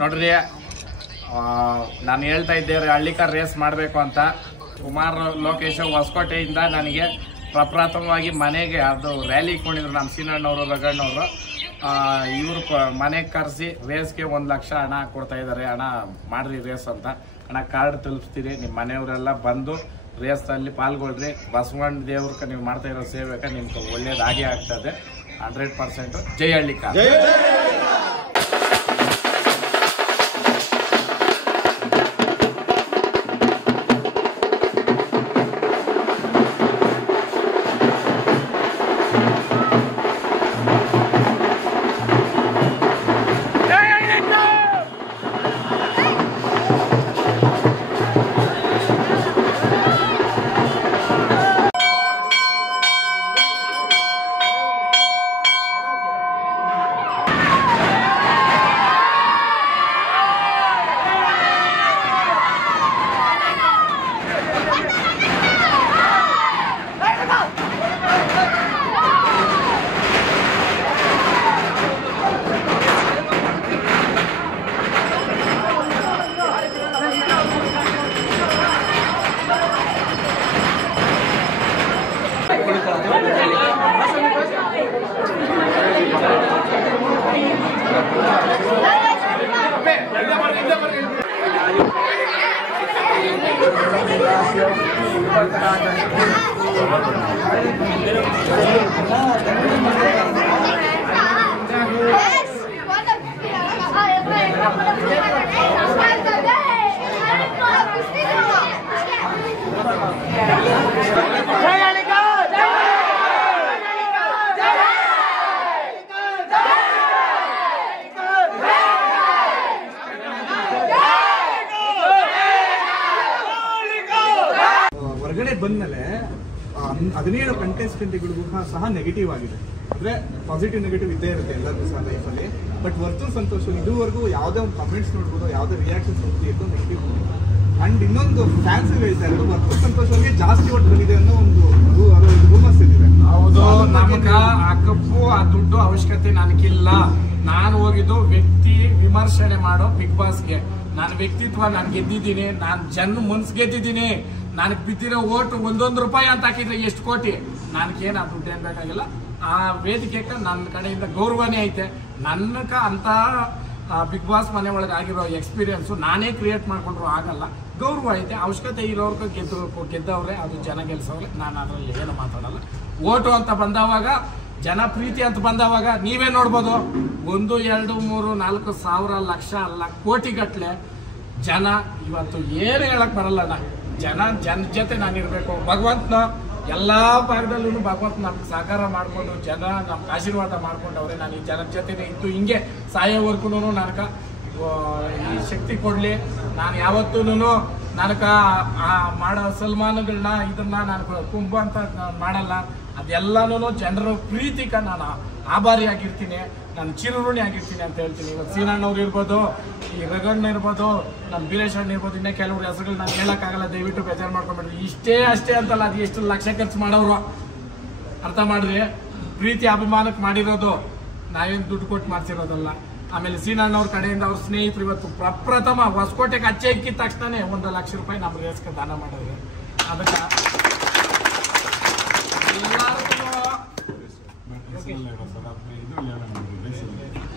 ನೋಡ್ರಿ, ನಾನು ಹೇಳ್ತಾ ಇದ್ದೇವೆ ಹಳ್ಳಿಕಾರ್ ರೇಸ್ ಮಾಡಬೇಕು ಅಂತ. ಕುಮಾರ್ ಲೋಕೇಶ್ ಹೊಸಕೋಟೆಯಿಂದ ನನಗೆ ಪ್ರಪ್ರಥಮವಾಗಿ ಮನೆಗೆ ಅದು ರ್ಯಾಲಿ ಇಟ್ಕೊಂಡಿದ್ರು ನಮ್ಮ ಸೀನಣ್ಣವರು ರಗಣ್ಣವರು. ಇವರು ಮನೆಗೆ ಕರೆಸಿ ರೇಸ್ಗೆ 1 ಲಕ್ಷ ಹಣ ಕೊಡ್ತಾ ಇದ್ದಾರೆ. ಹಣ ಮಾಡ್ರಿ ರೇಸ್ ಅಂತ. ಹಣ ಕಾರ್ಡ್ ತಲುಪಿಸ್ತೀರಿ, ನಿಮ್ಮ ಮನೆಯವರೆಲ್ಲ ಬಂದು ರೇಸಲ್ಲಿ ಪಾಲ್ಗೊಳ್ರಿ. ಬಸವಣ್ಣ ದೇವ್ರಕ್ಕೆ ನೀವು ಮಾಡ್ತಾ ಇರೋ ಸೇವೆಗೆ ನಿಮ್ಗೆ ಒಳ್ಳೇದಾಗೇ ಆಗ್ತದೆ 100%. ಜೈ ಹಳ್ಳಿಕಾರ್. ಹೊರಗಡೆ ಬಂದ್ಮೇಲೆ 17 ಕಂಟೆಸ್ಟೆಂಟ್ಗಳಿಗೂ ಸಹ ನೆಗೆಟಿವ್ ಆಗಿದೆ. ಅಂದ್ರೆ ಪಾಸಿಟಿವ್ ನೆಗೆಟಿವ್ ಇದ್ದೇ ಇರುತ್ತೆ ಎಲ್ಲರಿಗೂ ಸಹ ಲೈಫಲ್ಲಿ. ಬಟ್ ವರ್ತೂರ್ ಸಂತೋಷ್ ಇದುವರೆಗೂ ಯಾವುದೇ ಒಂದು ಕಮೆಂಟ್ಸ್ ನೋಡ್ಬೋದು, ಯಾವುದೇ ರಿಯಾಕ್ಷನ್ಸ್ ನೋಡ್ಬೋದು, ನೆಗೆಟಿವ್. ಅಂಡ್ ಇನ್ನೊಂದು ಫ್ಯಾನ್ಸ್ ಹೇಳ್ತಾ ಇರೋದು ವರ್ತೂರ್ ಸಂತೋಷ್ ಅವ್ರಿಗೆ ಜಾಸ್ತಿ ಓಟ್ ಬಂದಿದೆ ಅನ್ನೋ ಒಂದು ರೂಮರ್ಸ್ ಇದೆ. ಹೌದು, ನಮಗ ಆ ಕಪ್ಪು ಆ ದುಡ್ಡು ಅವಶ್ಯಕತೆ ನನಗಿಲ್ಲ. ನಾನು ಹೋಗಿದ್ದು ವ್ಯಕ್ತಿ ವಿಮರ್ಶನೆ ಮಾಡೋ ಬಿಗ್ ಬಾಸ್ಗೆ. ನಾನು ವ್ಯಕ್ತಿತ್ವ ನಾನು ಗೆದ್ದಿದ್ದೀನಿ, ನಾನು ಜನ ಮನ್ಸು ಗೆದ್ದಿದ್ದೀನಿ. ನನಗೆ ಬಿದ್ದಿರೋ ಓಟು 1 ರೂಪಾಯಿ ಅಂತ ಹಾಕಿದ್ರೆ ಎಷ್ಟು ಕೋಟಿ. ನನಗೇನು ಆ ದುಡ್ಡು ಏನ್ ಬೇಕಾಗಿಲ್ಲ. ಆ ವೇದಿಕೆಗೆ ನನ್ನ ಕಡೆಯಿಂದ ಗೌರವನೇ ಐತೆ. ನನ್ನಕ ಅಂತ ಬಿಗ್ ಬಾಸ್ ಮನೆ ಒಳಗೆ ಆಗಿರೋ ಎಕ್ಸ್ಪೀರಿಯನ್ಸು ನಾನೇ ಕ್ರಿಯೇಟ್ ಮಾಡ್ಕೊಂಡ್ರು ಆಗಲ್ಲ. ಗೌರವ ಐತೆ. ಅವಶ್ಯಕತೆ ಇರೋರ್ಗೆ ಗೆದ್ದವ್ರೆ, ಅದು ಜನ ಗೆಲ್ಸವ್ರೆ. ನಾನು ಅದರಲ್ಲಿ ಏನು ಮಾತಾಡಲ್ಲ. ಓಟು ಅಂತ ಬಂದವಾಗ, ಜನ ಪ್ರೀತಿ ಅಂತ ಬಂದವಾಗ ನೀವೇ ನೋಡ್ಬೋದು, 1, 2, 3, 4 ಸಾವಿರ ಲಕ್ಷ ಅಲ್ಲ ಕೋಟಿಗಟ್ಲೆ ಜನ. ಇವತ್ತು ಏನು ಹೇಳಕ್ ಬರಲ್ಲ. ಜನ ಜೊತೆ ನಾನಿರ್ಬೇಕು. ಭಗವಂತನ ಎಲ್ಲಾ ಭಾಗದಲ್ಲೂ ಭಗವಂತ ನಮ್ಗೆ ಸಹಕಾರ ಮಾಡ್ಕೊಂಡು ಜನ ನಮ್ಗೆ ಆಶೀರ್ವಾದ ಮಾಡ್ಕೊಂಡವ್ರೆ. ನಾನು ಈ ಜನರ ಜೊತೆನೆ ಇದ್ದು ಹಿಂಗೆ ಸಾಯೋವರೆಗೂ ನನಗ ಈ ಶಕ್ತಿ ಕೊಡ್ಲಿ. ನಾನು ಯಾವತ್ತೂ ನನಗ ಮಾಡೋ ಸಲ್ಮಾನಗಳನ್ನ ಇದನ್ನ ನಾನು ಕುಂಭ ಅಂತ ಮಾಡಲ್ಲ. ಅದೆಲ್ಲನೂ ಜನರ ಪ್ರೀತಿಗ ನಾನು ಆಭಾರಿಯಾಗಿರ್ತೀನಿ, ನಾನು ಚಿರಋಣಿ ಆಗಿರ್ತೀನಿ ಅಂತ ಹೇಳ್ತೀನಿ. ಇವತ್ತು ಸೀನಣ್ಣವ್ರು ಇರ್ಬೋದು, ಈ ರಗಣ್ಣ ಇರ್ಬೋದು, ನಮ್ಮ ಬೀರೇಶ್ ಅಣ್ಣ ಇರ್ಬೋದು, ಇನ್ನೇ ಕೆಲವರು ಹೆಸರುಗಳು ನಾನು ಹೇಳೋಕ್ಕಾಗಲ್ಲ, ದಯವಿಟ್ಟು ಬೇಜಾರು ಮಾಡ್ಕೊಂಡ್ಬಿಡ್ರಿ. ಇಷ್ಟೇ ಅಷ್ಟೇ ಅಂತಲ್ಲ, ಅದು ಎಷ್ಟು ಲಕ್ಷ ಖರ್ಚು ಮಾಡೋರು ಅರ್ಥ ಮಾಡ್ರಿ. ಪ್ರೀತಿ ಅಭಿಮಾನಕ್ಕೆ ಮಾಡಿರೋದು, ನಾವೇನು ದುಡ್ಡು ಕೊಟ್ಟು ಮಾಡ್ಸಿರೋದಲ್ಲ. ಆಮೇಲೆ ಸೀನಣ್ಣವ್ರ ಕಡೆಯಿಂದ ಅವ್ರ ಸ್ನೇಹಿತರು ಇವತ್ತು ಪ್ರಪ್ರಥಮ ಹೊಸಕೋಟೆಗೆ ಅಚ್ಚೆ ಇಕ್ಕಿದ ತಕ್ಷಣ 1 ಲಕ್ಷ ರೂಪಾಯಿ ನಮ್ಮ ರೇಸ್ಗೆ ದಾನ ಮಾಡಿದ್ರು. ಅದಕ್ಕೆ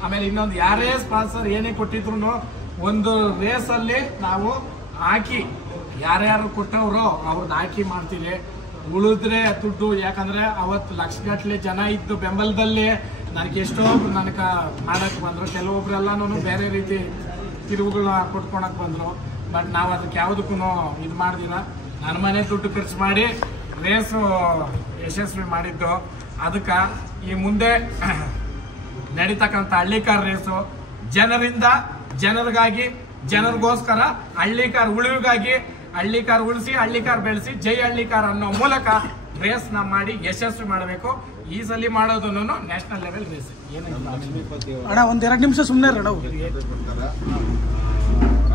ಆಮೇಲೆ ಇನ್ನೊಂದು ಯಾರೇ ಸ್ಪಾನ್ಸರ್ ಏನೇ ಕೊಟ್ಟಿದ್ರು ಒಂದು ರೇಸ್ ಅಲ್ಲಿ ನಾವು ಹಾಕಿ ಯಾರ್ಯಾರು ಕೊಟ್ಟವ್ರೋ ಅವ್ರನ್ನ ಹಾಕಿ ಮಾಡ್ತೀವಿ. ಉಳಿದ್ರೆ ದುಡ್ಡು, ಯಾಕಂದ್ರೆ ಅವತ್ತು ಲಕ್ಷಗಟ್ಟಲೆ ಜನ ಇದ್ದು ಬೆಂಬಲದಲ್ಲಿ ನನಗೆ ಎಷ್ಟೋ ನನಗ ಮಾಡಕ್ ಬಂದ್ರು. ಕೆಲವೊಬ್ರೆಲ್ಲಾನು ಬೇರೆ ರೀತಿ ತಿರುವುಗಳನ್ನ ಕೊಟ್ಕೊಳಕ್ ಬಂದ್ರು. ಬಟ್ ನಾವು ಅದಕ್ಕೆ ಯಾವುದಕ್ಕೂ ಇದು ಮಾಡ್ದಿರ ನನ್ನ ಮನೆ ದುಡ್ಡು ಖರ್ಚು ಮಾಡಿ ರೇಸು ಯಶಸ್ವಿ ಮಾಡಿದ್ದು. ಅದಕ್ಕೆ ಈ ಮುಂದೆ ನಡೀತಕ್ಕಂಥ ಹಳ್ಳಿಕಾರ್ ರೇಸು ಜನರಿಂದ ಜನರಿಗಾಗಿ, ಜನರಿಗೋಸ್ಕರ, ಹಳ್ಳಿಕಾರ್ ಉಳಿವಿಗಾಗಿ, ಹಳ್ಳಿಕಾರ್ ಉಳಿಸಿ ಹಳ್ಳಿಕಾರ್ ಬೆಳೆಸಿ ಜೈ ಹಳ್ಳಿಕಾರ್ ಅನ್ನೋ ಮೂಲಕ ರೇಸ್ ನ ಮಾಡಿ ಯಶಸ್ವಿ ಮಾಡಬೇಕು. ಈ ಸಲ ಮಾಡೋದನ್ನು ನ್ಯಾಷನಲ್ ಲೆವೆಲ್ ರೇಸ್. ಅಣ್ಣ 1-2 ನಿಮಿಷ ಸುಮ್ಮನೆ ಅಣ್ಣ.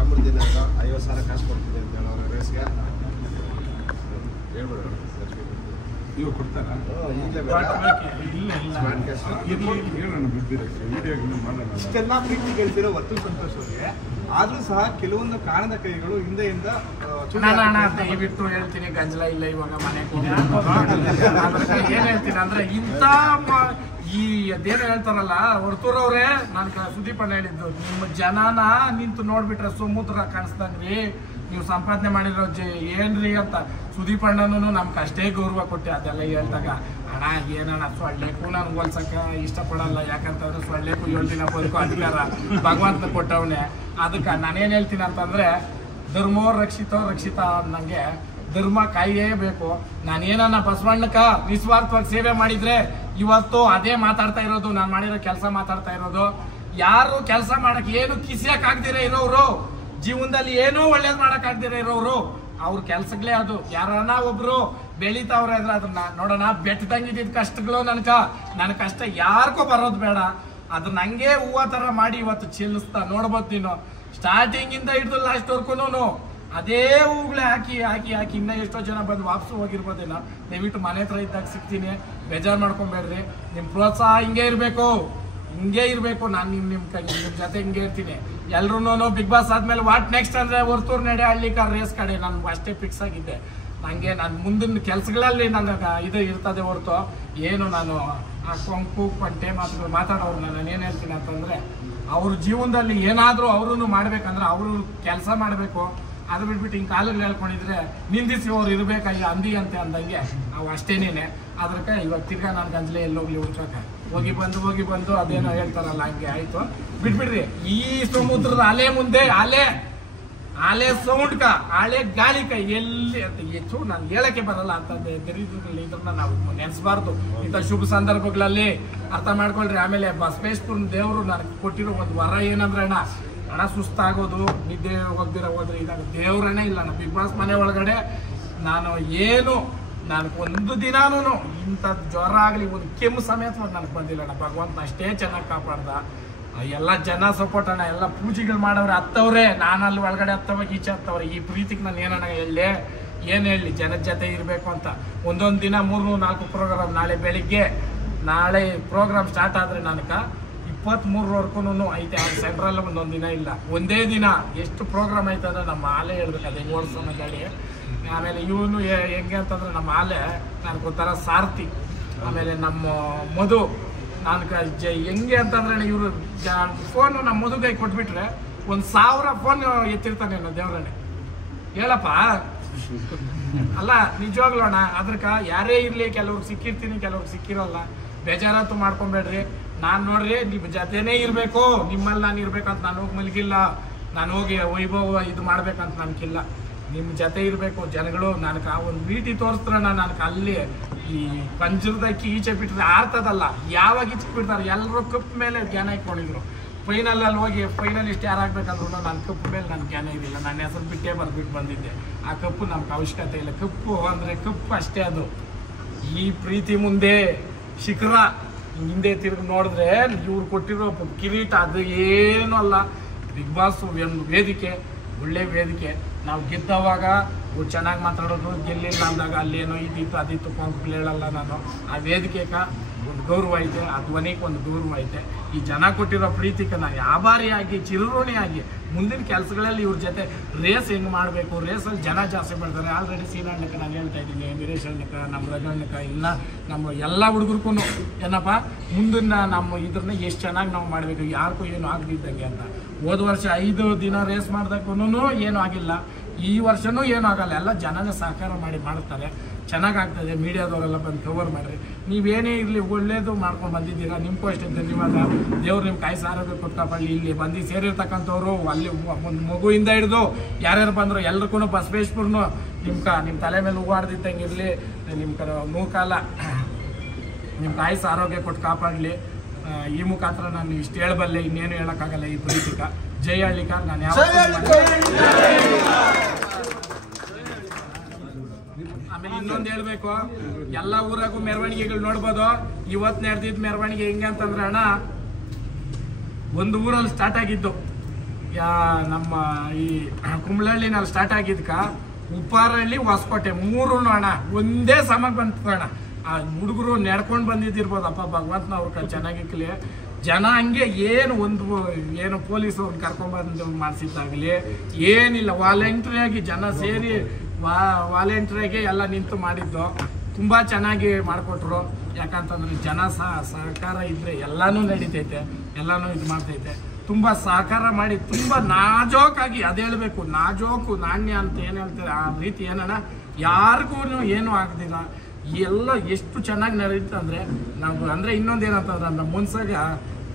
50,000 ಕಾಸು ಕೊಡ್ತಿದೆ ಅಂತ ಹೇಳೋರು ರೇಸ್ಗೆ ಹೇಳ್ಬಿಡೋಣ. ಇವಾಗ ಕೊಡ್ತಾರಾ? ಇಷ್ಟೆಲ್ಲ ಪ್ರೀತಿ ಗೆಲ್ತಿರೋ ವರ್ತೂರ್ ಸಂತೋಷ್ ಅವ್ರಿಗೆ ಆದ್ರೂ ಸಹ ಕೆಲವೊಂದು ಕಾರಣದ ಕೈಗಳು ಹಿಂದೆಯಿಂದ ದಯವಿಟ್ಟು ಹೇಳ್ತೀನಿ, ಗಂಜಲ ಇಲ್ಲ ಇವಾಗ ಮನೆಗೆ ಏನ್ ಹೇಳ್ತೀನಿ ಅಂದ್ರೆ ಇಂಥ ಈ ಅದೇನು ಹೇಳ್ತಾರಲ್ಲ ವರ್ತೂರವ್ರೆ, ನಾನು ಸುದೀಪ್ ಅಣ್ಣ ಹೇಳಿದ್ದು, ನಿಮ್ಮ ಜನನ ನಿಂತು ನೋಡ್ಬಿಟ್ರೆ ಸಮುದ್ರ ಕಾಣಿಸ್ದಂಗ್ರಿ, ನೀವು ಸಂಪಾದನೆ ಮಾಡಿರೋ ಏನ್ರಿ ಅಂತ. ಸುದೀಪ್ ಅಣ್ಣನೂ ನಮ್ಗೆ ಅಷ್ಟೇ ಗೌರವ ಕೊಟ್ಟೆ ಅದೆಲ್ಲ ಹೇಳ್ದಾಗ. ಅಣ್ಣ ಏನಣ್ಣ ಸೊಳ್ಳೆಕ್ಕೂ ನಾನು ಹೋಲ್ಸಕ್ಕೆ ಇಷ್ಟಪಡಲ್ಲ, ಯಾಕಂತಂದ್ರೆ ಸೊಳ್ಳೆಕ್ಕೂ 7 ದಿನ ಬದುಕೋ ಅಧಿಕಾರ ಭಗವಂತ ಕೊಟ್ಟವನೇ. ಅದಕ್ಕೆ ನಾನೇನು ಹೇಳ್ತೀನಿ ಅಂತಂದ್ರೆ, ಧರ್ಮೋ ರಕ್ಷಿತೋ ರಕ್ಷಿತ ಅನ್ನಂಗೆ ಧರ್ಮ ಕಾಯೇಬೇಕು. ನಾನೇನನ್ನ ಬಸವಣ್ಣಕ್ಕ ನಿಸ್ವಾರ್ಥವಾಗಿ ಸೇವೆ ಮಾಡಿದ್ರೆ ಇವತ್ತು ಅದೇ ಮಾತಾಡ್ತಾ ಇರೋದು, ನಾನು ಮಾಡಿರೋ ಕೆಲಸ ಮಾತಾಡ್ತಾ ಇರೋದು. ಯಾರು ಕೆಲಸ ಮಾಡಕ್ ಏನು ಕಿಸಿಯಕ್ ಆಗ್ದಿರ ಇರೋರು, ಜೀವನದಲ್ಲಿ ಏನೂ ಒಳ್ಳೇದ್ ಮಾಡಕ್ ಆಗ್ದಿರ ಇರೋರು, ಅವ್ರ ಕೆಲ್ಸಗಳೇ ಅದು. ಯಾರನ್ನ ಒಬ್ರು ಬೆಳಿತಾವ್ರೆ ಅಂದ್ರೆ ಅದನ್ನ ನೋಡೋಣ. ಬೆಟ್ಟದಂಗಿದ್ದ ಕಷ್ಟಗಳು ನನ್ನ ಕಷ್ಟ ಯಾರಿಗೂ ಬರೋದು ಬೇಡ. ಅದನ್ನ ನಂಗೆ ಹೂವ ತರ ಮಾಡಿ ಇವತ್ತು ಚೆಲ್ಲಿಸ್ತಾ ನೋಡ್ಬೋದು. ನೀನು ಸ್ಟಾರ್ಟಿಂಗ್ ಇಂದ ಹಿಡಿದು ಲಾಸ್ಟ್ ವರ್ಗೂನು ಅದೇ ಹೂಗಳೇ ಹಾಕಿ ಹಾಕಿ ಹಾಕಿ ಇನ್ನ ಎಷ್ಟೋ ಜನ ಬಂದು ವಾಪಸ್ ಹೋಗಿರ್ಬೋದೇನೋ. ದಯವಿಟ್ಟು ಮನೆ ಹತ್ರ ಇದ್ದಾಗ ಸಿಗ್ತೀನಿ, ಬೇಜಾರು ಮಾಡ್ಕೊಂಬೇಡ್ರಿ. ನಿಮ್ ಪ್ರೋತ್ಸಾಹ ಹಿಂಗೆ ಇರ್ಬೇಕು. ನಾನು ನಿಮ್ ಜೊತೆ ಹಿಂಗೆ ಇರ್ತೀನಿ. ಎಲ್ರು ಬಿಗ್ ಬಾಸ್ ಆದ್ಮೇಲೆ ವಾಟ್ ನೆಕ್ಸ್ಟ್ ಅಂದ್ರೆ ವರ್ತೂರ್ ನಡೆ ಹಳ್ಳಿಕಾರ್ ರೇಸ್ ಕಡೆ ನನ್ಗೆ ಅಷ್ಟೇ ಫಿಕ್ಸ್ ಆಗಿದ್ದೆ. ನಂಗೆ ನಾನು ಮುಂದಿನ ಕೆಲ್ಸಗಳಲ್ಲಿ ನನಗೆ ಇದು ಇರ್ತದೆ ಹೊರತು ಏನು ನಾನು ಆ ಕೊಂಕು ಪಂಟೆ ಮಾತುಗಳು ಮಾತಾಡೋರು. ನಾನು ಏನ್ ಹೇಳ್ತೀನಿ ಅಂತಂದ್ರೆ, ಅವ್ರ ಜೀವನದಲ್ಲಿ ಏನಾದ್ರೂ ಅವ್ರೂ ಮಾಡ್ಬೇಕಂದ್ರೆ ಅವರು ಕೆಲಸ ಮಾಡ್ಬೇಕು. ಅದು ಬಿಟ್ಬಿಟ್ಟು ಹಿಂಗೆ ಕಾಲಲ್ಲಿ ಹೇಳ್ಕೊಂಡಿದ್ರೆ ನಿಂದಿಸಿ ಅವ್ರು ಇರ್ಬೇಕಾಗಿ ಅಂದಿ ಅಂತ ಅಂದಂಗೆ ಅವು ಅಷ್ಟೇನೇನೆ. ಅದಕ್ಕೆ ಇವಾಗ ತಿರ್ಗಾ ನಾನು ಗಂಜಲೆ ಎಲ್ಲೋಗ್ಲಿ ಹುಡ್ಕಕ್ಕ ಹೋಗಿ ಬಂದು ಅದೇನೋ ಹೇಳ್ತಾರಲ್ಲ ಹಂಗೆ ಆಯ್ತು, ಬಿಟ್ಬಿಡ್ರಿ. ಈ ಸಮುದ್ರದ ಅಲೆ ಮುಂದೆ ಅಲೆ ಸೌಂಡ್ಕ ಅಲೆ ಗಾಳಿಕ ಎಲ್ಲಿ ಅಂತ ಹೆಚ್ಚು ನಾನು ಹೇಳಕ್ಕೆ ಬರಲ್ಲ ಅಂತ ದರಿದ್ರಲ್ಲಿ ಇದ್ರನ್ನ ನಾವು ನೆನೆಸಬಾರ್ದು. ಇಂಥ ಶುಭ ಸಂದರ್ಭಗಳಲ್ಲಿ ಅರ್ಥ ಮಾಡ್ಕೊಳ್ರಿ. ಆಮೇಲೆ ಬಸವೇಶ್ವರನ ದೇವರು ನನಗೆ ಕೊಟ್ಟಿರೋ ಒಂದು ವರ ಏನಂದ್ರೆ ಹಣ ಸುಸ್ತಾಗೋದು, ನಿದ್ದೆ ಹೋಗ್ದಿರ ಹೋದ್ರೆ ಇದಾಗ ದೇವ್ರನೇ ಇಲ್ಲ. ನಾನು ಬಿಗ್ ಬಾಸ್ ಮನೆ ಒಳಗಡೆ ನಾನು ಒಂದು ದಿನಾನು ಇಂಥ ಜ್ವರ ಆಗಲಿ ಒಂದು ಕೆಮ್ಮು ಸಮೇತವಾಗಿ ನನಗೆ ಬಂದಿಲ್ಲ. ಭಗವಂತ ಅಷ್ಟೇ ಚೆನ್ನಾಗಿ ಕಾಪಾಡ್ದ. ಎಲ್ಲ ಜನ ಸಪೋರ್ಟ್ ಅಣ್ಣ, ಎಲ್ಲ ಪೂಜೆಗಳು ಮಾಡವ್ರೆ, ಹತ್ತವ್ರೆ. ನಾನಲ್ಲಿ ಒಳಗಡೆ ಹತ್ತವಾಗ ಈಚೆ ಹತ್ತವ್ರೆ. ಈ ಪ್ರೀತಿಗೆ ನಾನು ಏನಣ್ಣ ಏನು ಹೇಳಿ, ಜನದ ಜೊತೆ ಇರಬೇಕು ಅಂತ. ಒಂದೊಂದು ದಿನ 3-4 ಪ್ರೋಗ್ರಾಮ್. ನಾಳೆ ಪ್ರೋಗ್ರಾಮ್ ಸ್ಟಾರ್ಟ್ ಆದರೆ ನನಗೆ 23ವರೆಗೂ ಐತೆ. ಸೆಂಟ್ರಲ್ ಒಂದೊಂದು ದಿನ ಇಲ್ಲ, ಒಂದೇ ದಿನ ಎಷ್ಟು ಪ್ರೋಗ್ರಾಮ್ ಐತೆ ಅಂದ್ರೆ ನಮ್ಮ ಆಲೆ ಹೇಳ್ಬೇಕು. ಅದು ಹೆಂಗೆ ಓಡಿಸೋಣ ಗಾಡಿ. ಆಮೇಲೆ ಇವನು ಹೆಂಗೆ ಅಂತಂದ್ರೆ ನಮ್ಮ ಆಲೆ ನನಗೊಂಥರ ಸಾರಥಿ. ಆಮೇಲೆ ನಮ್ಮ ಮಧು ನಾನು ಹೆಂಗೆ ಅಂತಂದ್ರೆ, ಇವರು ಫೋನು ನಮ್ಮ ಮಧುಗೈ ಕೊಟ್ಬಿಟ್ರೆ 1000 ಫೋನ್ ಎತ್ತಿರ್ತಾನೆ ಅನ್ನೋ ದೇವ್ರನ್ನೇ. ಹೇಳಪ್ಪ ಅಲ್ಲ ನಿಜವಾಗ್ಲೂ ಅಣ್ಣ. ಅದಕ್ಕೆ ಯಾರೇ ಇರಲಿ, ಕೆಲವ್ರಿಗೆ ಸಿಕ್ಕಿರ್ತೀನಿ, ಕೆಲವ್ರಿಗೆ ಸಿಕ್ಕಿರಲ್ಲ. ಬೇಜಾರಂತೂ ಮಾಡ್ಕೊಬೇಡ್ರಿ. ನಾನು ನೋಡ್ರಿ ನಿಮ್ಮ ಜೊತೆನೇ ಇರಬೇಕು, ನಿಮ್ಮಲ್ಲಿ ನಾನು ಇರ್ಬೇಕಂತ ನಾನು ಹೋಗಿ ಮಲಗಿಲ್ಲ. ನಾನು ಹೋಗಿ ವೈಭವ ಇದು ಮಾಡ್ಬೇಕಂತ ನನಗಿಲ್ಲ. ನಿಮ್ಮ ಜೊತೆ ಇರಬೇಕು ಜನಗಳು. ನನಗೆ ಆ ಒಂದು ರೀತಿ ತೋರಿಸ್ತಾರಣ್ಣ. ನನಗೆ ಅಲ್ಲಿ ಈ ಪಂಜರದಕ್ಕಿ ಈಚೆ ಬಿಟ್ಟರೆ ಆರ್ತದಲ್ಲ, ಯಾವಾಗ ಈಚೆ ಬಿಡ್ತಾರೆ. ಎಲ್ಲರೂ ಕಪ್ ಮೇಲೆ ಜ್ಞಾನ ಇಟ್ಕೊಂಡಿದ್ರು. ಫೈನಲಲ್ಲಿ ಹೋಗಿ ಫೈನಲಿಸ್ಟ್ ಯಾರಾಗಬೇಕಂದ್ರೂ ನನ್ನ ಕಪ್ಪು ಮೇಲೆ ನನ್ನ ಜ್ಞಾನ ಇರಲಿಲ್ಲ. ನನ್ನ ಹೆಸರು ಬಿಟ್ಟೇ ಬರ್ಬಿಟ್ಟು ಬಂದಿದ್ದೆ. ಆ ಕಪ್ಪು ನಮ್ಗೆ ಅವಶ್ಯಕತೆ ಇಲ್ಲ. ಕಪ್ಪು ಅಂದರೆ ಕಪ್ಪು ಅಷ್ಟೇ. ಅದು ಈ ಪ್ರೀತಿ ಮುಂದೆ ಶಿಖರ. ಹಿಂದೆ ತಿರುಗಿ ನೋಡಿದ್ರೆ ಇವ್ರು ಕೊಟ್ಟಿರೋ ಕಿರೀಟ ಅದು ಏನೂ ಅಲ್ಲ. ಬಿಗ್ ಬಾಸ್ ಒಂದು ವೇದಿಕೆ, ಒಳ್ಳೆ ವೇದಿಕೆ. ನಾವು ಗೆದ್ದವಾಗ ಚೆನ್ನಾಗಿ ಮಾತಾಡೋದು, ಗೆಲ್ಲಿಲ್ಲ ಅಂದಾಗ ಅಲ್ಲೇನೋ ಇದಿತ್ತು ಅದಿತ್ತು ಕೊಂಕು ಹೇಳಲ್ಲ ನಾನು. ಆ ವೇದಿಕೆಗೆ ಒಂದು ಗೌರವ ಐತೆ, ಆ ಧ್ವನಿಗೆ ಒಂದು ಗೌರವ ಐತೆ. ಈ ಜನ ಕೊಟ್ಟಿರೋ ಪ್ರೀತಿಗೆ ನಾನು ಆಭಾರಿಯಾಗಿ ಚಿರಋಣಿಯಾಗಿ ಮುಂದಿನ ಕೆಲಸಗಳಲ್ಲಿ ಇವ್ರ ಜೊತೆ ರೇಸ್ ಹೆಂಗೆ ಮಾಡಬೇಕು. ರೇಸಲ್ಲಿ ಜನ ಜಾಸ್ತಿ ಮಾಡ್ತಾರೆ. ಆಲ್ರೆಡಿ ಸೀನಣ್ಣಕ್ಕೆ ನಾನು ಹೇಳ್ತಾ ಇದ್ದೀನಿ, ವೀರೇಶ್ ಅಣ್ಣಕ್ಕೆ, ನಮ್ಮ ರಜಣ್ಣಕ್ಕೆ, ಇಲ್ಲ ನಮ್ಮ ಎಲ್ಲ ಹುಡುಗರಿಗೂ ಏನಪ್ಪ ಮುಂದಿನ ನಮ್ಮ ಇದ್ರನ್ನ ಎಷ್ಟು ಚೆನ್ನಾಗಿ ನಾವು ಮಾಡಬೇಕು, ಯಾರಿಗೂ ಏನು ಆಗದಿದ್ದಂಗೆ ಅಂತ. ಹೋದ ವರ್ಷ 5 ದಿನ ರೇಸ್ ಮಾಡ್ದಕ್ಕೂ ಏನೂ ಆಗಿಲ್ಲ. ಈ ವರ್ಷನೂ ಏನೂ ಆಗಲ್ಲ. ಎಲ್ಲ ಜನನೇ ಸಹಕಾರ ಮಾಡಿ ಮಾಡ್ತಾರೆ, ಚೆನ್ನಾಗಾಗ್ತದೆ. ಮೀಡಿಯಾದವರೆಲ್ಲ ಬಂದು ಕವರ್ ಮಾಡಿರಿ. ನೀವೇನೇ ಇರಲಿ ಒಳ್ಳೇದು ಮಾಡ್ಕೊಂಡು ಬಂದಿದ್ದೀರಾ, ನಿಮಗೂ ಅಷ್ಟೇ ಧನ್ಯವಾದ. ದೇವ್ರು ನಿಮ್ಮ ಕಾಯಿ ಆರೋಗ್ಯ ಕೊಟ್ಟಾಪಳ್ಳಿ. ಇಲ್ಲಿ ಬಂದು ಸೇರಿರ್ತಕ್ಕಂಥವ್ರು ಅಲ್ಲಿ ಒಂದು ಮಗುವಿಂದ ಹಿಡಿದು ಯಾರ್ಯಾರು ಬಂದರು ಎಲ್ರಿಗೂ ಬಸವೇಶ್ವರನು ನಿಮ್ಮ ತಲೆ ಮೇಲೆ ಹೂವಾಡ್ದಿದ್ದಂಗೆ ಇರಲಿ. ನಿಮ್ಮ ಮೂಕಾಲ ನಿಮ್ಮ ಕಾಯಿ ಆರೋಗ್ಯ ಕೊಟ್ಟು ಕಾಪಾಡಲಿ. ಈ ಮುಖಾಂತರ ನಾನು ಇಷ್ಟು ಹೇಳಬಲ್ಲೆ, ಇನ್ನೇನು ಹೇಳೋಕ್ಕಾಗಲ್ಲ. ಈ ಪ್ರೀತಿಕ ಜೈ ಹಳ್ಳಿಕಾರ್. ನಾನು ಯಾವ ಆಮೇಲೆ ಇನ್ನೊಂದು ಹೇಳ್ಬೇಕು, ಎಲ್ಲ ಊರಾಗೂ ಮೆರವಣಿಗೆಗಳು ನೋಡ್ಬೋದು. ಇವತ್ತು ನಡೆದಿದ್ದ ಮೆರವಣಿಗೆ ಹೆಂಗೆ ಅಂತಂದ್ರೆ ಅಣ್ಣ, ಒಂದು ಊರಲ್ಲಿ ಸ್ಟಾರ್ಟ್ ಆಗಿದ್ದು ನಮ್ಮ ಈ ಕುಂಬಳಹಳ್ಳಿನಲ್ಲಿ ಸ್ಟಾರ್ಟ್ ಆಗಿದ್ಕ ಉಪ್ಪಾರಹಳ್ಳಿ ಹೊಸಕೋಟೆ 3 ಅಣ್ಣ ಒಂದೇ ಸಮಕ್ಕೆ ಬಂತು ಅಣ್ಣ. ಆ ಹುಡುಗರು ನಡ್ಕೊಂಡು ಬಂದಿದ್ದಿರ್ಬೋದಪ್ಪ ಭಗವಂತನವ್ರ ಚೆನ್ನಾಗಿಕ್ಲಿ. ಜನ ಹಂಗೆ ಏನು ಪೊಲೀಸ್ ಅವ್ರನ್ನ ಕರ್ಕೊಂಡ್ಬಂದು ಮಾಡಿಸಿದ್ದಾಗಲಿ ಏನಿಲ್ಲ, ವಾಲಂಟ್ರಿಯಾಗಿ ಜನ ಸೇರಿ ವಾಲಂಟ್ರಿಯಾಗಿ ಎಲ್ಲ ನಿಂತು ಮಾಡಿದ್ದು ತುಂಬ ಚೆನ್ನಾಗಿ ಮಾಡಿಕೊಟ್ರು. ಯಾಕಂತಂದ್ರೆ ಜನ ಸಹಕಾರ ಇದ್ದರೆ ಎಲ್ಲನೂ ನಡೀತೈತೆ, ಎಲ್ಲನೂ ಇದು ಮಾಡ್ತೈತೆ. ತುಂಬ ಸಹಕಾರ ಮಾಡಿ ತುಂಬ ನಾಜೂಕಾಗಿ ಅದು ಹೇಳಬೇಕು, ನಾಜೂಕು ನಾಣ್ಯ ಅಂತ ಏನು ಹೇಳ್ತಾರೆ ಆ ರೀತಿ ಏನಣ್ಣ ಯಾರಿಗೂ ಏನೂ ಆಗದಿಲ್ಲ. ಎಲ್ಲ ಎಷ್ಟು ಚೆನ್ನಾಗಿ ನಡೀತು ಅಂದರೆ ನಾವು ಅಂದರೆ ಇನ್ನೊಂದು ಏನಂತಂದ್ರೆ ನಮ್ಮ ಮುನ್ಸಾಗ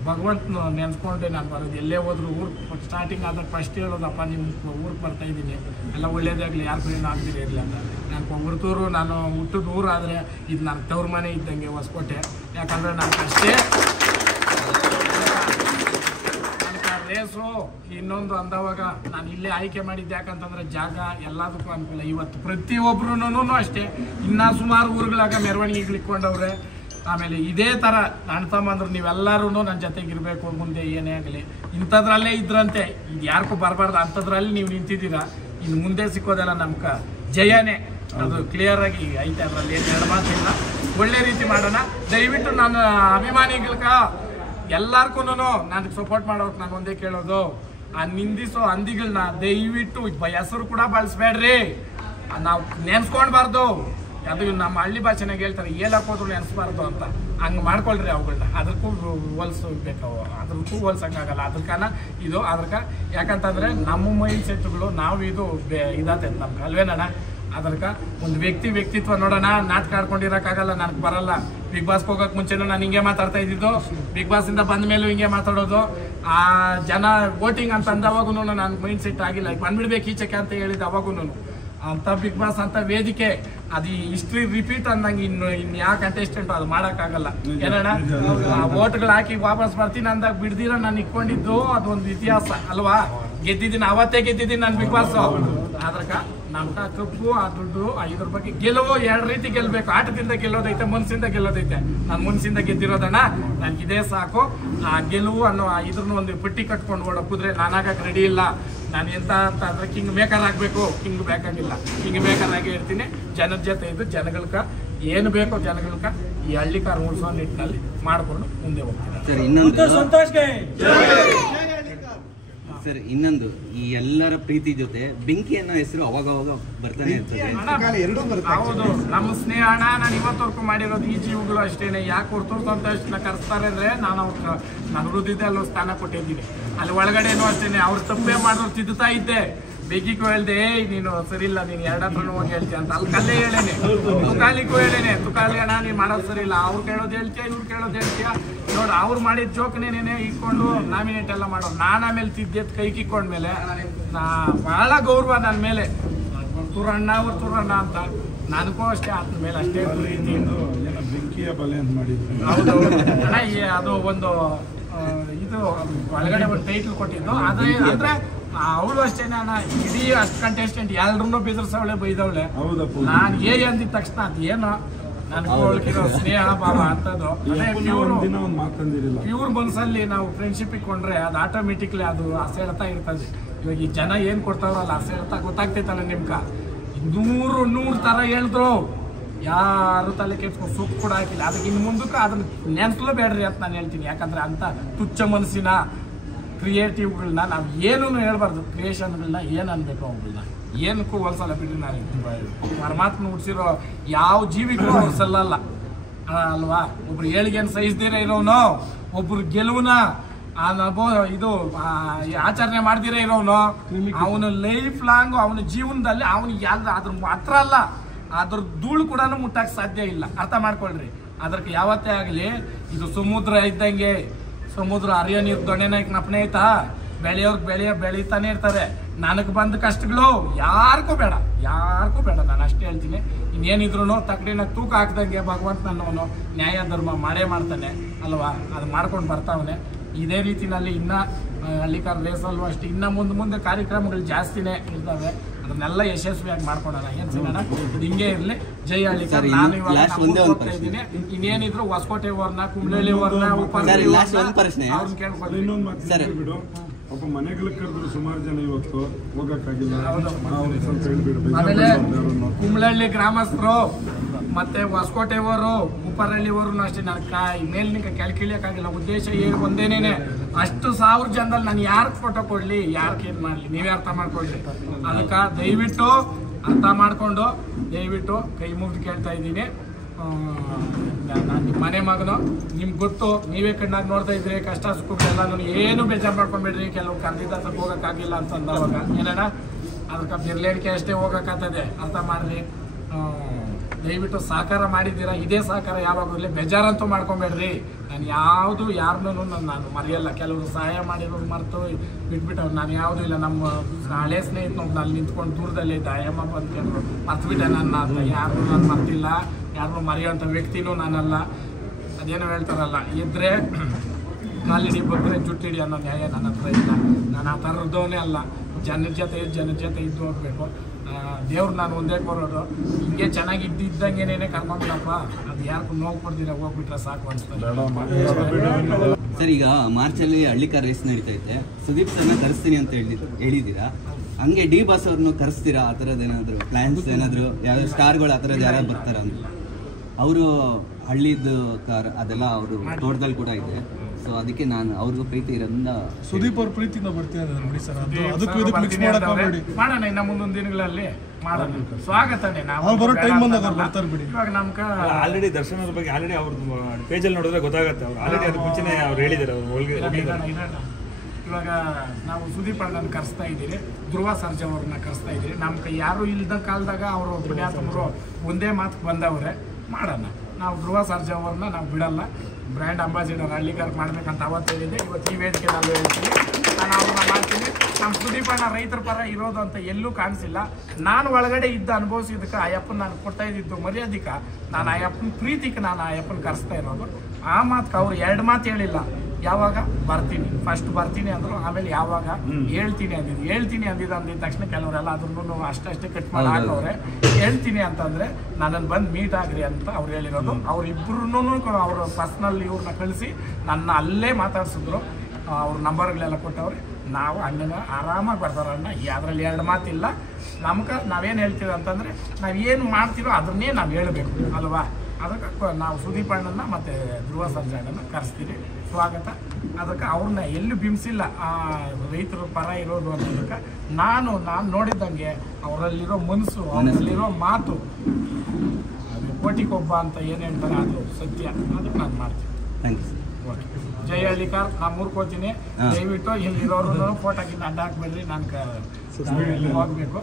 ಭಗವಂತನ ನೆನೆಸ್ಕೊಂಡೆ ನಾನು ಬರೋದು. ಎಲ್ಲೇ ಹೋದ್ರು ಊರು ಸ್ಟಾರ್ಟಿಂಗ್ ಆದಾಗ ಫಸ್ಟ್ ಹೇಳೋದಪ್ಪ ನಿಮ್ಮ ಊರಿಗೆ ಬರ್ತಾಯಿದ್ದೀನಿ, ಎಲ್ಲ ಒಳ್ಳೇದಾಗಲಿ, ಯಾರು ಏನೂ ಆಗ್ದಿರಿ ಇರಲಿ ಅಂತ. ನಾನು ಹೊರತೂರು, ನಾನು ಹುಟ್ಟಿದ ಊರು ಆದರೆ ಇದು ನನ್ನ ತವ್ರ ಮನೆ ಇದ್ದಂಗೆ ಹೊಸಕೋಟೆ. ಯಾಕಂದರೆ ನಾನು ಅಷ್ಟೇ ರೇಸು ಇನ್ನೊಂದು ಅಂದವಾಗ ನಾನು ಇಲ್ಲೇ ಆಯ್ಕೆ ಮಾಡಿದ್ದೆ. ಯಾಕಂತಂದ್ರೆ ಜಾಗ ಎಲ್ಲದಕ್ಕೂ ಅನುಕೂಲ. ಇವತ್ತು ಪ್ರತಿಯೊಬ್ಬರೂ ಅಷ್ಟೇ ಇನ್ನೂ ಸುಮಾರು ಊರುಗಳಾಗ ಮೆರವಣಿಗೆಗಳು ಇಟ್ಕೊಂಡವ್ರೆ. ಆಮೇಲೆ ಇದೇ ಥರ ನನ್ನ ತಮ್ಮಂದ್ರು ನೀವೆಲ್ಲರೂ ನನ್ನ ಜೊತೆಗಿರಬೇಕು, ಮುಂದೆ ಏನೇ ಆಗಲಿ ಇಂಥದ್ರಲ್ಲೇ ಇದ್ರಂತೆ. ಇದು ಯಾರಿಗೂ ಬರಬಾರ್ದು ಅಂಥದ್ರಲ್ಲಿ ನೀವು ನಿಂತಿದ್ದೀರಾ. ಇನ್ನು ಮುಂದೆ ಸಿಕ್ಕೋದೆಲ್ಲ ನಮ್ಗೆ ಜಯನೇ, ಅದು ಕ್ಲಿಯರಾಗಿ ಐತೆ. ಅದರಲ್ಲಿ ಏನು ಎರಡು ಮಾತಿಲ್ಲ. ಒಳ್ಳೆ ರೀತಿ ಮಾಡೋಣ. ದಯವಿಟ್ಟು ನನ್ನ ಅಭಿಮಾನಿಗಳ್ಗ ಎಲ್ಲಾರ್ಗೂ ನನಗೆ ಸಪೋರ್ಟ್ ಮಾಡೋಕೆ ನಾನು ಒಂದೇ ಕೇಳೋದು, ಆ ನಿಂದಿಸೋ ಹಂದಿಗಳನ್ನ ದಯವಿಟ್ಟು ಹೆಸರು ಕೂಡ ಬಳಸ್ಬೇಡ್ರಿ. ನಾವು ನೆನ್ಸ್ಕೊಳ್ಬಾರ್ದು. ಅದು ನಮ್ಮ ಹಳ್ಳಿ ಭಾಷೆನಾಗ ಹೇಳ್ತಾರೆ ಹೇಳಕ್ಕೋದ್ರು ನೆನೆಸ್ಬಾರ್ದು ಅಂತ. ಹಂಗೆ ಮಾಡ್ಕೊಳ್ರಿ ಅವುಗಳನ್ನ. ಅದಕ್ಕೂ ಹೋಲಿಸ್ಬೇಕು, ಅದಕ್ಕೂ ಹೋಲ್ಸಂಗಾಗಲ್ಲ. ಅದಕ್ಕನ ಇದು ಅದಕ್ಕೆ ಯಾಕಂತಂದರೆ ನಮ್ಮ ಮೈಂಡ್ ಸೆಟ್ಗಳು ನಾವು ಇದು ಇದಾಗ್ತೈತೆ ನಮ್ಗೆ ಅಲ್ವೇನಣ್ಣ. ಅದಕ್ಕೆ ಒಂದು ವ್ಯಕ್ತಿತ್ವ ನೋಡೋಣ. ನಾಟಕ ಆಡ್ಕೊಂಡಿರೋಕ್ಕಾಗಲ್ಲ, ನನಗೆ ಬರಲ್ಲ. ಬಿಗ್ ಬಾಸ್ಗೆ ಹೋಗೋಕೆ ಮುಂಚೆನೂ ನಾನು ಹಿಂಗೆ ಮಾತಾಡ್ತಾ ಇದ್ದಿದ್ದು, ಬಿಗ್ ಬಾಸಿಂದ ಬಂದ ಮೇಲೂ ಹಿಂಗೆ ಮಾತಾಡೋದು. ಆ ಜನ ವೋಟಿಂಗ್ ಅಂತ ಅಂದವಾಗೂ ನನಗೆ ಮೈಂಡ್ ಸೆಟ್ ಆಗಿಲ್ಲ, ಬಂದ್ಬಿಡ್ಬೇಕು ಈಚೆಗೆ ಅಂತ ಹೇಳಿದ್ದು ಅವಾಗೂ. ಅಂಥ ಬಿಗ್ ಬಾಸ್ ಅಂತ ವೇದಿಕೆ ಅದು ಹಿಸ್ಟ್ರಿ ರಿಪೀಟ್ ಅಂದಂಗೆ ಇನ್ನು ಯಾವ ಕಂಟೆಸ್ಟೆಂಟು ಅದು ಮಾಡೋಕ್ಕಾಗಲ್ಲ ಏನಣ್ಣ. ಓಟ್ಗಳು ಹಾಕಿ ವಾಪಸ್ ಬರ್ತೀನಿ ಅಂದಾಗ ಬಿಡ್ದಿರ ನಾನು ಇಟ್ಕೊಂಡಿದ್ದು ಅದೊಂದು ಇತಿಹಾಸ ಅಲ್ವಾ. ಗೆದ್ದಿದ್ದೀನಿ, ಅವತ್ತೇ ಗೆದ್ದಿದ್ದೀನಿ ನಾನು ಬಿಗ್ ಬಾಸ್. ಅದಕ್ಕೆ ನಮ್ಗೆ ಕಪ್ಪು ಆ ದುಡ್ಡು ಇದ್ರ ಬಗ್ಗೆ ಗೆಲುವು ಎರಡು ರೀತಿ ಗೆಲ್ಲಬೇಕು. ಆಟದಿಂದ ಗೆಲ್ಲೋದೈತೆ, ಮನಸ್ಸಿಂದ ಗೆಲ್ಲೋದೈತೆ. ನಾನು ಮನಸ್ಸಿಂದ ಗೆದ್ದಿರೋದಣ್ಣ, ನನಗೆ ಇದೇ ಸಾಕು. ಆ ಗೆಲುವು ಅನ್ನೋ ಇದ್ರನ್ನ ಒಂದು ಪಟ್ಟಿ ಕಟ್ಕೊಂಡು ಓಡೋ ಕುದುರೆ ನಾನಾಗಕ್ಕೆ ರೆಡಿ ಇಲ್ಲ. ನಾನು ಎಂತ ಅಂತ ಅಂದರೆ ಕಿಂಗ್ ಮೇಕರ್ ಆಗಬೇಕು, ಕಿಂಗ್ ಬೇಕಾಗಿಲ್ಲ. ಕಿಂಗ್ ಮೇಕರ್ ಆಗಿ ಇರ್ತೀನಿ. ಜನದ ಜೊತೆ ಇದ್ದು ಜನಗಳ್ಕ ಏನು ಬೇಕೋ ಜನಗಳ್ಕ ಈ ಹಳ್ಳಿ ಕಾರ್ ಉಳಿಸೋ ನಿಟ್ಟಿನಲ್ಲಿ ಮಾಡಿಕೊಂಡು ಮುಂದೆ ಹೋಗ್ತೀನಿ. ಸರ್ ಇನ್ನೊಂದು, ಈ ಎಲ್ಲರ ಪ್ರೀತಿ ಜೊತೆ ಬೆಂಕಿ ಅನ್ನೋ ಹೆಸರು ಅವಾಗ ಬರ್ತಾನೆ ಇರ್ತದೆ. ಹೌದು, ನಮ್ಮ ಸ್ನೇಹ ಅಣ್ಣ. ನಾನು ಇವತ್ತವರೆಗೂ ಮಾಡಿರೋದು ಈ ಜೀವಗಳು ಅಷ್ಟೇನೆ. ಯಾಕೆ ಹೊರತುರ್ತು ಅಂತ ಅಷ್ಟನ್ನ ಕರೆಸ್ತಾರೆ ಅಂದರೆ ನಾನು ಅವ್ರ ನನ್ನ ಹೃದಯದ ಅಲ್ಲೂ ಸ್ಥಾನ ಕೊಟ್ಟಿದ್ದೀನಿ. ಅಲ್ಲಿ ಒಳಗಡೆನೂ ಅಷ್ಟೇನೆ ಅವ್ರು ತಪ್ಪೇ ಮಾಡೋರು ತಿದ್ದುತ್ತಾ ಇದ್ದೆ. ಬೇಗಿಗೂ ಹೇಳ್ದೆ ನೀನು ಸರಿ ಇಲ್ಲ, ನೀನು ಎರಡತ್ರನೂ ಹೋಗಿ ಹೇಳ್ತೀಯ ಅಂತ. ಅಲ್ಲಿ ಕಲ್ಲೇ ಹೇಳೇನೆ, ತುಕಾಲಿಗೂ ಹೇಳೇನೆ, ತುಕಾಲಿ ಅಣ್ಣ ನೀನು ಮಾಡೋದು ಸರಿ ಇಲ್ಲ. ಅವ್ರು ಕೇಳೋದು ಹೇಳ್ತೀಯ, ಇವ್ರು ಕೇಳೋದು ಹೇಳ್ತೀಯ. ನೋಡು ಅವ್ರು ಮಾಡಿದ ಜೋಕ್ನೇನೆ ಇಟ್ಕೊಂಡು ನಾಮಿನೇಟ್ ಎಲ್ಲ ಮಾಡೋರು. ನಾನು ಆಮೇಲೆ ತಿದ್ದೆದ್ದು ಕೈ ಕಿಕ್ಕೊಂಡ್ಮೇಲೆ ಭಾಳ ಗೌರವ ನನ್ನ ಮೇಲೆ. ತುರಣ್ಣ ಅಂತ ನನಗೂ ಅಷ್ಟೇ ಆತನ ಮೇಲೆ ಅಷ್ಟೇ ಪ್ರೀತಿ. ಬೆಂಕಿಯ ಬಲೆ ಅಂತ ಮಾಡಿದ್ರು. ಹೌದು ಅಣ್ಣ, ಅದು ಒಂದು ಇದು ಒಳಗಡೆ ಒಂದು ಟೈಟ್ಲ್ ಕೊಟ್ಟಿದ್ದು. ಅಂದ್ರೆ ಅವಳು ಅಷ್ಟೇನೆ ಅಣ್ಣ, ಇಡೀ ಅಷ್ಟು ಕಂಟೆಸ್ಟೆಂಟ್ ಎಲ್ಲರನ್ನೂ ಬೆದರ್ಸವಳೆ, ಬೈದವಳೆ. ನಾನು ಅಂದಿದ ತಕ್ಷಣ ಅದೇನೋ ನನಗೆ ಸ್ನೇಹ ಭಾವ ಅಂತದ್ದು ಪ್ಯೂರ್ ಮನಸ್ಸಲ್ಲಿ ನಾವು ಫ್ರೆಂಡ್ಶಿಪ್ ಇಟ್ಕೊಂಡ್ರೆ ಅದು ಆಟೋಮೆಟಿಕ್ಲಿ ಅದು ಅಸೆಳ್ತಾ ಇರ್ತದೆ. ಇವಾಗ ಈ ಜನ ಏನು ಕೊಡ್ತಾವ್ರಲ್ಲ ಅಸೆಳ್ತಾ ಗೊತ್ತಾಗ್ತೈತಲ್ಲ ನಿಮ್ಗೆ. 100 ಥರ ಹೇಳಿದ್ರು ಯಾರು ತಲೆ ಕೆಡ್ಸ್ಕೊಂಡು ಸುಖ ಕೂಡ ಹಾಕಿಲ್ಲ. ಅದಕ್ಕೆ ಇನ್ನು ಮುಂದಕ್ಕೆ ಅದನ್ನ ನೆನ್ಸ್ಲೂ ಬೇಡ್ರಿ ಅಂತ ನಾನು ಹೇಳ್ತೀನಿ. ಯಾಕಂದ್ರೆ ಅಂಥ ತುಚ್ಛ ಮನಸ್ಸಿನ ಕ್ರಿಯೇಟಿವ್ಗಳನ್ನ ನಾವು ಏನೂ ಹೇಳ್ಬಾರ್ದು. ಕ್ರಿಯೇಷನ್ಗಳನ್ನ ಏನು ಅನ್ಬೇಕು ಅವುಗಳನ್ನ ಏನಕ್ಕೂ ಹೋಲ್ಸಲ್ಲ ಬಿಡ್ರಿ. ನಾನು ಪರಮಾತ್ಮ ಹುಡ್ಸಿರೋ ಯಾವ ಜೀವಿಗೂ ಅವ್ರು ಸಲ್ಲಲ್ಲ ಅಲ್ವಾ. ಒಬ್ರು ಏಳಿಗೆಯನ್ನು ಸಹಿಸ್ದಿರ ಇರೋನು, ಒಬ್ರು ಗೆಲುವನ್ನ ಇದು ಆಚರಣೆ ಮಾಡ್ದಿರ ಇರೋನು, ಅವನು ಲೈಫ್ ಲಾಂಗ್ ಅವನ ಜೀವನದಲ್ಲಿ ಅವನಿಗೆ ಅದ್ರ ಮಾತ್ರ ಅಲ್ಲ, ಅದ್ರ ಧೂಳು ಕೂಡ ಮುಟ್ಟಕ್ಕೆ ಸಾಧ್ಯ ಇಲ್ಲ. ಅರ್ಥ ಮಾಡ್ಕೊಳ್ರಿ. ಅದಕ್ಕೆ ಯಾವತ್ತೇ ಆಗಲಿ ಇದು ಸಮುದ್ರ ಇದ್ದಂಗೆ. ಸಮುದ್ರ ಹರಿಯೋ ನೀರು ದೊಣ್ಣೆನಾಯ್ಕ ನಪ್ಪನೆ ಐತಾ, ಬೆಳೆಯೋರ್ಗೆ ಬೆಳೀತಾನೆ ಇರ್ತಾರೆ. ನನಗೆ ಬಂದ ಕಷ್ಟಗಳು ಯಾರಿಗೂ ಬೇಡ. ನಾನು ಅಷ್ಟೇ ಹೇಳ್ತೀನಿ. ಇನ್ನೇನಿದ್ರು ತಕ್ಕಡಿನ ತೂಕ ಹಾಕ್ದಂಗೆ ಭಗವಂತ ನನ್ನವನು ನ್ಯಾಯ ಧರ್ಮ ಮಾಡೇ ಮಾಡ್ತಾನೆ ಅಲ್ವಾ. ಅದು ಮಾಡ್ಕೊಂಡು ಬರ್ತಾವನೆ. ಇದೇ ರೀತಿನಲ್ಲಿ ಇನ್ನು ಹಳ್ಳಿಕಾರ್ ರೇಸಲ್ಲೂ ಅಷ್ಟೇ ಇನ್ನು ಮುಂದೆ ಕಾರ್ಯಕ್ರಮಗಳು ಜಾಸ್ತಿನೇ ಇರ್ತವೆ. ಅದನ್ನೆಲ್ಲ ಯಶಸ್ವಿಯಾಗಿ ಮಾಡ್ಕೊಳೋಣ. ಏನ್ ಸಿಗೋಣ, ಇದು ಹಿಂಗೆ ಇರಲಿ. ಜೈ ಹಳ್ಳಿಕಾರ್. ನಾನು ಇವಾಗ ಹೋಗ್ತಾ ಇದ್ದೀನಿ. ಇನ್ನೇನಿದ್ರು ಹೊಸಕೋಟೆ ಅವ್ರನ್ನ, ಕುಂಬ್ಳಳ್ಳಿ ಅವ್ರನ್ನ, ಇನ್ನೊಂದು ಮಾತು ಬಿಡು. ಪಾಪ ಮನೆಗಳಿಗೆ ಕರೆದ್ರು ಸುಮಾರು ಜನ ಇವತ್ತು ಹೋಗಕ್ಕಾಗಿಲ್ಲ. ಹೌದು. ನಾವು ಸ್ವಲ್ಪ ಹೇಳ್ಬಿಡು, ಆಮೇಲೆ ಬೇಜಾರು ಕುಂಬ್ಳಹಳ್ಳಿ ಗ್ರಾಮಸ್ಥರು ಮತ್ತೆ ಹೊಸಕೋಟೆಯವರು ಉಪ್ಪರಹಳ್ಳಿಯವರು ಅಷ್ಟೇ ನನ್ನ ಮೇಲಿನ ಕೆಳಕಿಳಿಯಕ್ಕಾಗಿಲ್ಲ. ಉದ್ದೇಶ ಒಂದೇನೇನೆ, ಅಷ್ಟು 1000 ಜನದಲ್ಲಿ ನಾನು ಯಾರಿಗೆ ಫೋಟೋ ಕೊಡ್ಲಿ, ಯಾರಿಗೆ ಏನು ಮಾಡಲಿ, ನೀವೇ ಅರ್ಥ ಮಾಡ್ಕೊಳ್ರಿ. ಅದಕ್ಕೆ ದಯವಿಟ್ಟು ಅರ್ಥ ಮಾಡಿಕೊಂಡು ದಯವಿಟ್ಟು ಕೈ ಮುಗಿದು ಕೇಳ್ತಾ ಇದ್ದೀನಿ. ನಾನು ನಿಮ್ಮ ಮನೆ ಮಗನು, ನಿಮ್ಗೆ ಗೊತ್ತು, ನೀವೇ ಕಣ್ಣಾಗಿ ನೋಡ್ತಾ ಇದ್ರಿ ಕಷ್ಟ ಸುಖಗಳೆಲ್ಲ. ಏನು ಬೇಜಾರು ಮಾಡ್ಕೊಂಡ್ಬಿಡ್ರಿ. ಕೆಲವು ಕರೆದಿದ್ದ ಸ್ವಲ್ಪ ಹೋಗೋಕ್ಕಾಗಿಲ್ಲ ಅಂತಂದವಾಗ ಏನಣ್ಣ, ಅದಕ್ಕೆ ಬಿರ್ಲೇಡಿಕೆ ಅಷ್ಟೇ ಹೋಗೋಕ್ಕಾಗ್ತದೆ, ಅರ್ಥ ಮಾಡ್ರಿ. ದಯವಿಟ್ಟು ಸಹಕಾರ ಮಾಡಿದ್ದೀರಾ, ಇದೇ ಸಹಕಾರ ಯಾವಾಗಲೇ ಬೇಜಾರಂತೂ ಮಾಡ್ಕೊಬೇಡ್ರಿ. ನಾನು ಯಾವುದು ಯಾರನ್ನೂ ನಾನು ಮರೆಯಲ್ಲ. ಕೆಲವರು ಸಹಾಯ ಮಾಡಿರೋರು ಮರೆತು ಬಿಟ್ಬಿಟ್ಟವ್ರು, ನಾನು ಯಾವುದೂ ಇಲ್ಲ. ನಮ್ಮ ಹಳೆ ಸ್ನೇಹಿತನ ಅಲ್ಲಿ ನಿಂತ್ಕೊಂಡು ದೂರದಲ್ಲೇ ಇದ್ದ ಅಯ್ಯಮ್ಮ ಬಂದ್ಕೊಂಡ್ರು, ಮರ್ತ್ಬಿಟ್ಟೆ ನನ್ನ ಅಂತ. ಯಾರನ್ನೂ ನಾನು ಮರ್ತಿಲ್ಲ, ಯಾರನ್ನೂ ಮರೆಯೋಂಥ ವ್ಯಕ್ತಿನೂ ನಾನಲ್ಲ. ಅದೇನೋ ಹೇಳ್ತಾರಲ್ಲ, ಇದ್ರೆ ಕಾಲಿಡಿ ಬಗ್ರೆ ಜುಟ್ಟಿಡಿ ಅನ್ನೋ ನ್ಯಾಯ ನನ್ನ ಹತ್ರ ಇಲ್ಲ. ನಾನು ಆ ಥರದವನೇ ಅಲ್ಲ. ಜನರ ಜೊತೆ ಇದ್ದು ಹೋಗ್ಬೇಕು. ದೇವ್ರು ನಾನು ಒಂದೇ ಕೋರೋದು, ಹಿಂಗೆ ಚೆನ್ನಾಗಿ ಇದ್ದಂಗೆನೇನೆ ಕರ್ಕೊಂಡ್ಬಿಡಪ್ಪ, ಅದು ಯಾರಿಗೂ ನೋವು ಕೊಡ್ದಿರ ಹೋಗ್ಬಿಟ್ರೆ ಸಾಕು ಅನ್ಸ್ತದೆ. ಸರ್, ಈಗ ಮಾರ್ಚಲ್ಲಿ ಹಳ್ಳಿಕಾರ್ ರೇಸ್ ನಡೀತೈತೆ, ಸುದೀಪ್ ಸರ್ನ ಕರೆಸ್ತೀನಿ ಅಂತ ಹೇಳಿದ್ದೀರಾ. ಹಂಗೆ ಡಿ ಬಾಸ್ ಅವ್ರನ್ನು ಕರೆಸ್ತೀರಾ? ಆ ಥರದ್ದು ಏನಾದರೂ ಪ್ಲ್ಯಾನ್ಸ್ ಏನಾದರೂ ಯಾವ್ಯಾವ ಸ್ಟಾರ್ಗಳು ಆ ಥರದ್ದು ಯಾರು ಬರ್ತಾರ ಅಂತ? ಅವರು ಹಳ್ಳಿದ್ದು ಕಾರ್ ಅದೆಲ್ಲ ಅವರು ತೋಟದಲ್ಲಿ ಕೂಡ ಇದೆ. ಸೊ ಅದಕ್ಕೆ ನಾನು ಅವ್ರಿಗೂ ಪ್ರೀತಿ ಇರೋದ್ರಿಂದ ಸುದೀಪ್ ಅವ್ರ ಪ್ರೀತಿಯಿಂದ ಬರ್ತಿದ್ದಾರೆ ನೋಡಿ ಸರ್. ಅದಕ್ಕೂ ಇದಕ್ಕೆ ಮಿಕ್ಸ್ ಮಾಡಕ್ ಹೋಗ್ಬೇಡಿ. ಮಾಡೋಣ, ಇನ್ನು ಮುಂದೊಂದು ದಿನಗಳಲ್ಲಿ ಮಾಡೋಣ. ಸ್ವಾಗತನೇ. ಅವ್ರು ಬರೋ ಟೈಮ್ ಬಂದಾಗ ಅವ್ರು ಬರ್ತಾರೆ ಬಿಡಿ. ಇವಾಗ ನಮ್ಗೆ ಆಲ್ರೆಡಿ ದರ್ಶನ್ ಅವ್ರ ಬಗ್ಗೆ ಆಲ್ರೆಡಿ ಅವ್ರ ಪೇಜಲ್ಲಿ ನೋಡಿದ್ರೆ ಗೊತ್ತಾಗುತ್ತೆ. ಅವ್ರು ಆಲ್ರೆಡಿ ಅದ್ರ ಮುಂಚೆನೇ ಅವ್ರು ಹೇಳಿದ್ದಾರೆ. ಇವಾಗ ನಾವು ಸುದೀಪ್ ಅಣ್ಣನ ಕರೆಸ್ತಾ ಇದ್ದೀರಿ, ಧ್ರುವ ಸರ್ಜಾ ಅವ್ರನ್ನ ಕರೆಸ್ತಾ ಇದ್ದೀರಿ. ನಮ್ಮ ಯಾರು ಇಲ್ಲದ ಕಾಲದಾಗ ಅವರು ಪುಣ್ಯಾತ್ಮರು ಒಂದೇ ಮಾತು ಬಂದವ್ರೆ. ಮಾಡೋಣ. ನಾವು ಧ್ರುವ ಸರ್ಜಾ ಅವ್ರನ್ನ ನಾವು ಬಿಡಲ್ಲ. ಬ್ರ್ಯಾಂಡ್ ಅಂಬಾಸಿಡರ್ ಹಳ್ಳಿಗಾರ್ ಮಾಡ್ಬೇಕಂತ ಅವತ್ತು ಹೇಳಿದ್ದೆ. ಇವತ್ತು ಈ ವೇದಿಕೆ ನಾನು ಹೇಳ್ತೀನಿ, ನಾನು ಅವ್ರನ್ನ ಮಾಡ್ತೀನಿ. ನಮ್ಮ ಸುದೀಪ್ ಅಣ್ಣ ರೈತರ ಪರ ಇರೋದು ಅಂತ ಎಲ್ಲೂ ಕಾಣಿಸಿಲ್ಲ. ನಾನು ಒಳಗಡೆ ಇದ್ದ ಅನುಭವಿಸಿದಕ್ಕೆ ಆ ಅಪ್ಪನ ನಾನು ಕೊಡ್ತಾ ಇದ್ದಿದ್ದು ಮರ್ಯಾದಿಕ, ನಾನು ಆ ಅಪ್ಪನ ಪ್ರೀತಿಗೆ ನಾನು ಆ ಅಪ್ಪನ ಕರೆಸ್ತಾ ಇರೋದು. ಆ ಮಾತು ಅವ್ರು 2 ಮಾತು ಹೇಳಿಲ್ಲ. ಯಾವಾಗ ಬರ್ತೀನಿ, ಫಸ್ಟ್ ಬರ್ತೀನಿ ಅಂದರು, ಆಮೇಲೆ ಯಾವಾಗ ಹೇಳ್ತೀನಿ ಅಂದಿದ್ದ ತಕ್ಷಣ ಕೆಲವರೆಲ್ಲ ಅದ್ರೂ ಅಷ್ಟೇ ಕಟ್ ಮಾಡಿ ಹಾಕವ್ರೆ. ಹೇಳ್ತೀನಿ ಅಂತಂದರೆ ನನ್ನನ್ನು ಬಂದು ಮೀಟ್ ಆಗ್ರಿ ಅಂತ ಅವ್ರು ಹೇಳಿರೋದು. ಅವ್ರಿಬ್ರು ಅವ್ರ ಪರ್ಸ್ನಲ್ ಇವ್ರನ್ನ ಕಳಿಸಿ ನನ್ನ ಅಲ್ಲೇ ಮಾತಾಡ್ಸಿದ್ರು. ಅವ್ರ ನಂಬರ್ಗಳೆಲ್ಲ ಕೊಟ್ಟವ್ರೆ. ನಾವು ಅಣ್ಣನ ಆರಾಮಾಗಿ ಬರ್ತಾರ ಅಣ್ಣ, ಅದರಲ್ಲಿ 2 ಮಾತಿಲ್ಲ. ನಮ್ಗೆ ನಾವೇನು ಹೇಳ್ತೀವಿ ಅಂತಂದರೆ ನಾವೇನು ಮಾಡ್ತೀರೋ ಅದನ್ನೇ ನಾವು ಹೇಳಬೇಕು ಅಲ್ವಾ. ಅದಕ್ಕೆ ನಾವು ಸುದೀಪ್ ಅಣ್ಣನ ಮತ್ತು ಧ್ರುವ ಸರ್ಜಾ ಅಣ್ಣನ ಕರೆಸ್ತೀವಿ. ಸ್ವಾಗತ. ಅದಕ್ಕೆ ಅವ್ರನ್ನ ಎಲ್ಲೂ ಬಿಂಬಿಸಿಲ್ಲ. ರೈತರ ಪರ ಇರೋದು ಅನ್ನೋದಕ್ಕೆ ನಾನು ನೋಡಿದ್ದಂಗೆ ಅವರಲ್ಲಿರೋ ಮನಸ್ಸು, ಅವರಲ್ಲಿರೋ ಮಾತು, ಕೋಟಿಗೊಬ್ಬ ಅಂತ ಏನು ಹೇಳ್ತಾರೆ ಅದು ಸತ್ಯ. ಅದಕ್ಕೆ ನಾನು ಮಾಡ್ತೀನಿ. Thank you sir. ಓಕೆ. ಜೈ ಹಳ್ಳಿಕಾರ್. ನಾನು ಮೂರ್ಕೋತೀನಿ. ದಯವಿಟ್ಟು ಇಲ್ಲಿರೋರು ಫೋಟೋಗಿನ್ನ ಅಡ್ಡ ಹಾಕ್ಬೇಡ್ರಿ. ನಾನು ಹೋಗ್ಬೇಕು.